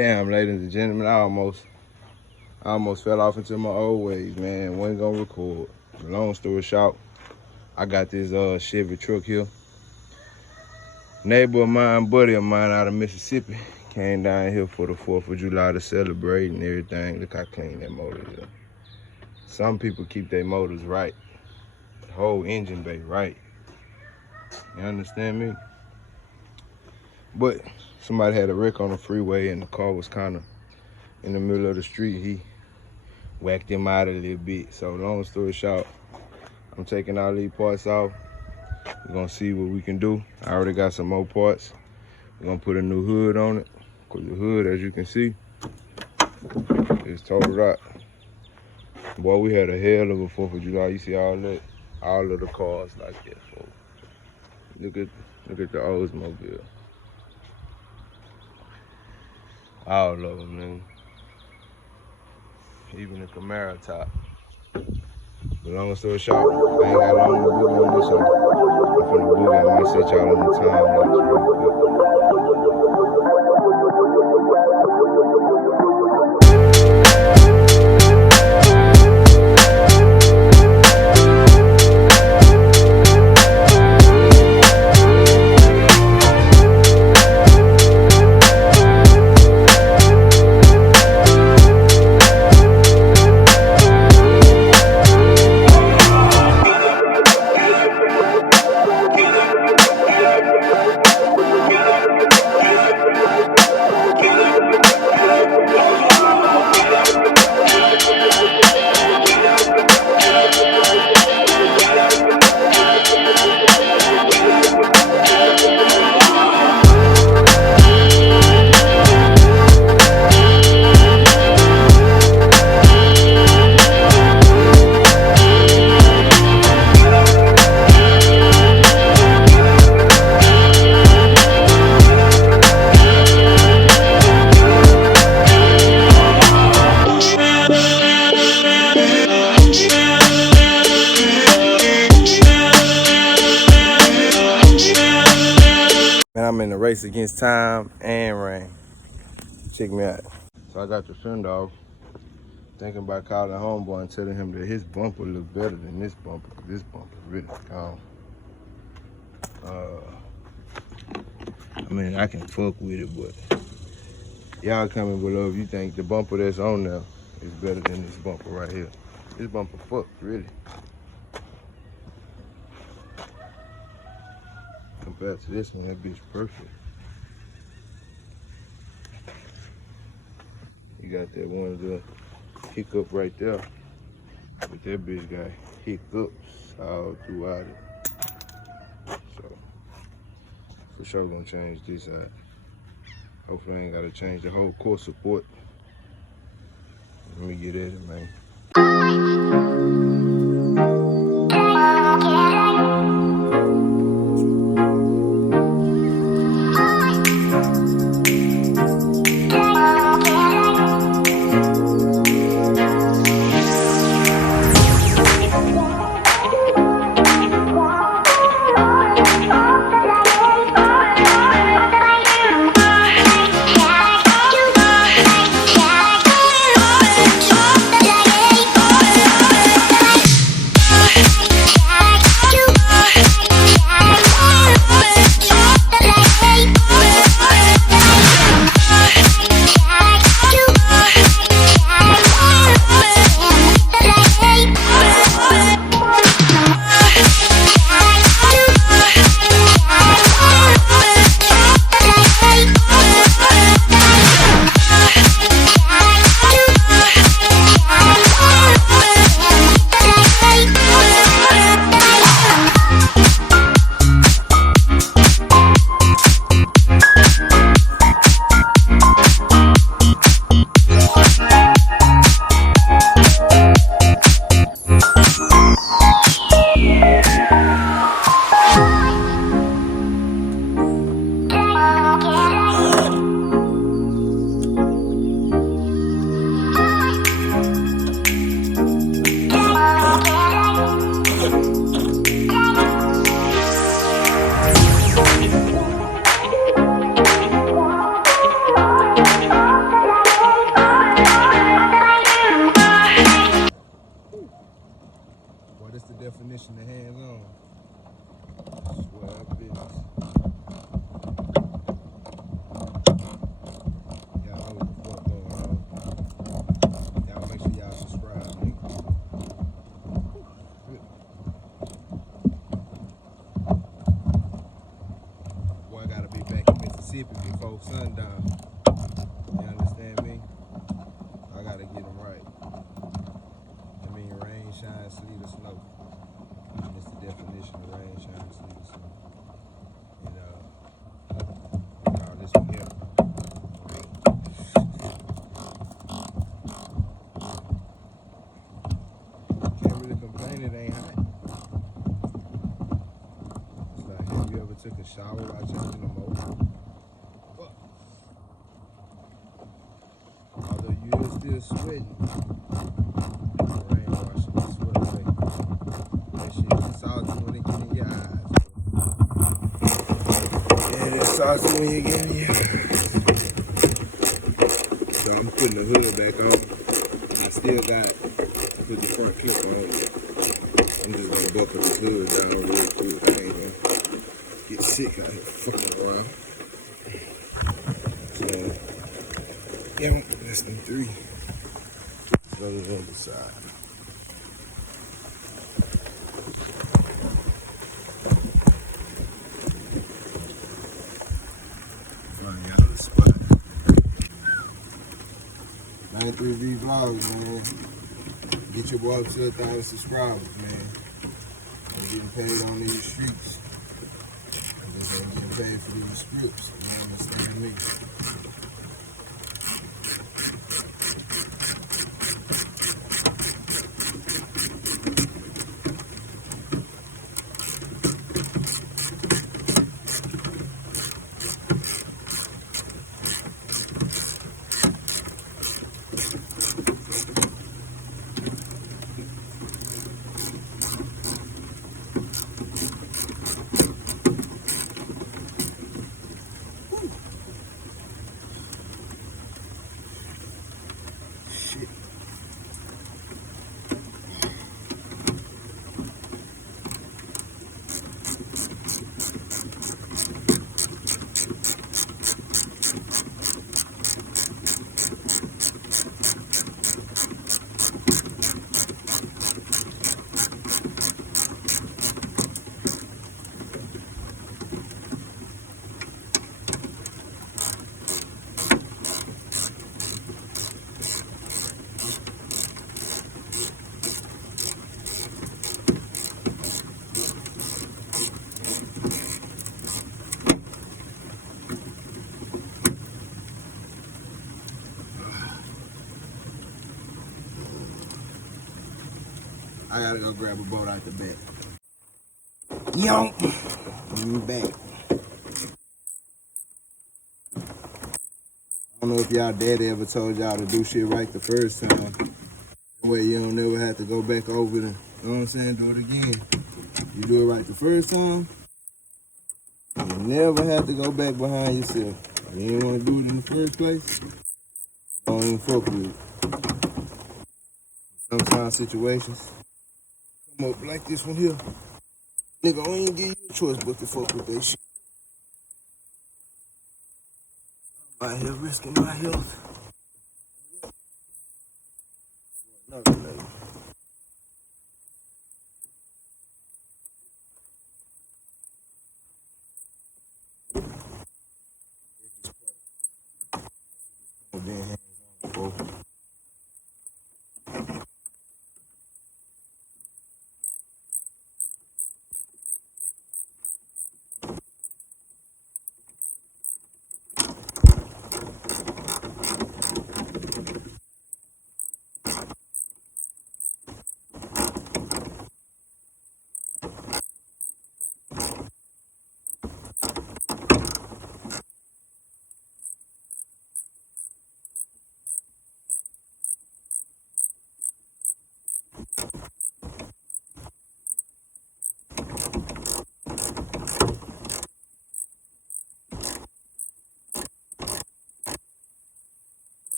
Damn, ladies and gentlemen, I almost fell off into my old ways, man. Wasn't gonna record. Long story short, I got this Chevy truck here. Neighbor of mine, buddy of mine out of Mississippi, came down here for the 4th of July to celebrate and everything. Look how clean that motor is. Some people keep their motors right. The whole engine bay right. You understand me? But somebody had a wreck on the freeway and the car was kind of in the middle of the street. He whacked him out a little bit. So long story short, I'm taking all these parts off. We're gonna see what we can do. I already got some more parts. We're gonna put a new hood on it. Cause the hood, as you can see, is total out. Boy, we had a hell of a 4th of July. You see all of the cars like that, folks. Look at the Oldsmobile. All of them, man. Even the Camaro top. But long story short, I ain't got long to boogie on this one. I'm finna boogie. I might set y'all on the time lapse real quick. Man, I'm in the race against time and rain. Check me out. So I got the fender off. Thinking about calling homeboy and telling him that his bumper look better than this bumper, because this bumper really gone. I mean, I can fuck with it, but y'all comment below if you think the bumper that's on there is better than this bumper right here. This bumper fucked, really. Compared to this one, that bitch perfect. You got that one little hiccup right there, but that bitch got hiccups all throughout it. So, for sure gonna change this out. Hopefully I ain't gotta change the whole core support. Let me get at it, man. shower while changing the motor. But although you is still sweating, rain washing the sweat away. That shit is salty when it get in your eyes. Yeah, it's salty when you get in your eyes. So I'm putting the hood back on. I still got to put the front clip on. I'm just gonna buckle this hood down real quick. I ain't gonna get sick out here fucking around. So, yeah, less than 3. Let's go to the other side. Finally got a spot. 93V vlogs, man. Get your boy up to 1,000 subscribers, man. I'm getting paid on these streets. I'm just ain't getting paid for these scripts. You understand me? I gotta go grab a boat out the back. Yo, I'm back. I don't know if y'all daddy ever told y'all to do shit right the first time. That way you don't never have to go back over it. You know what I'm saying? Do it again. You do it right the first time, you never have to go back behind yourself. If you didn't want to do it in the first place, don't even fuck with it. Sometimes situations come up like this one here. Nigga, I don't even give you a choice but to fuck with that shit. I'm out here risking my health. Another nigga. Then hands on, bro.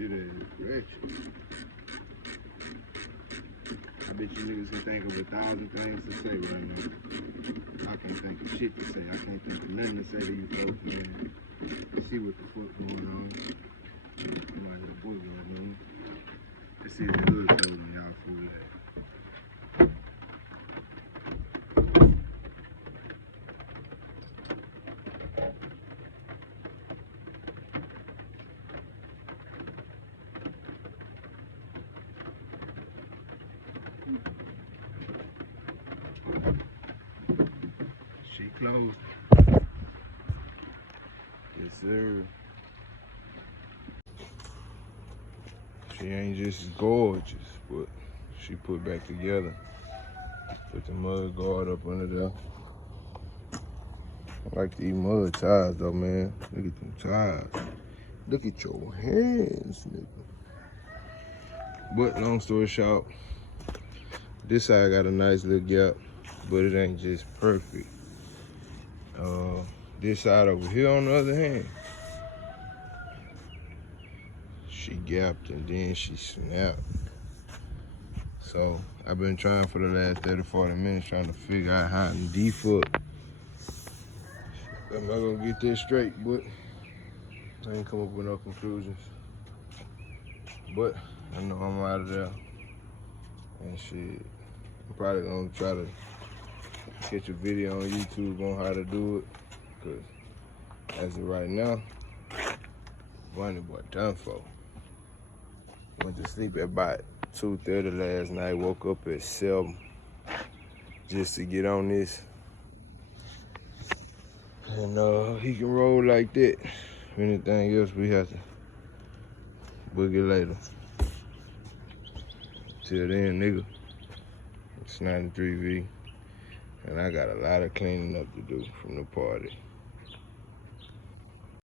shit is wretched. I bet you niggas can think of 1,000 things to say right now. I can't think of shit to say. I can't think of nothing to say to you folks, man. See what the fuck going on. I'm out here boogieing, man. Let's see if the hood told me y'all fool that. She closed. Yes, sir. She ain't just as gorgeous, but she put back together. Put the mud guard up under there. I like these mud tires though, man. Look at them tires. Look at your hands, nigga. But long story short, this side got a nice little gap, but it ain't just perfect. This side over here, on the other hand, she gapped and then she snapped. So I've been trying for the last 30-40 minutes trying to figure out how to defoot. I'm not gonna get this straight, but I ain't come up with no conclusions. But I know I'm out of there. And shit, I'm probably gonna try to catch a video on YouTube on how to do it. Cause as of right now, Bunny boy done for. Went to sleep at about 2:30 last night, woke up at 7 just to get on this. And he can roll like that. If anything else, we have to boogie later. Till then, nigga, it's 93V, and I got a lot of cleaning up to do from the party.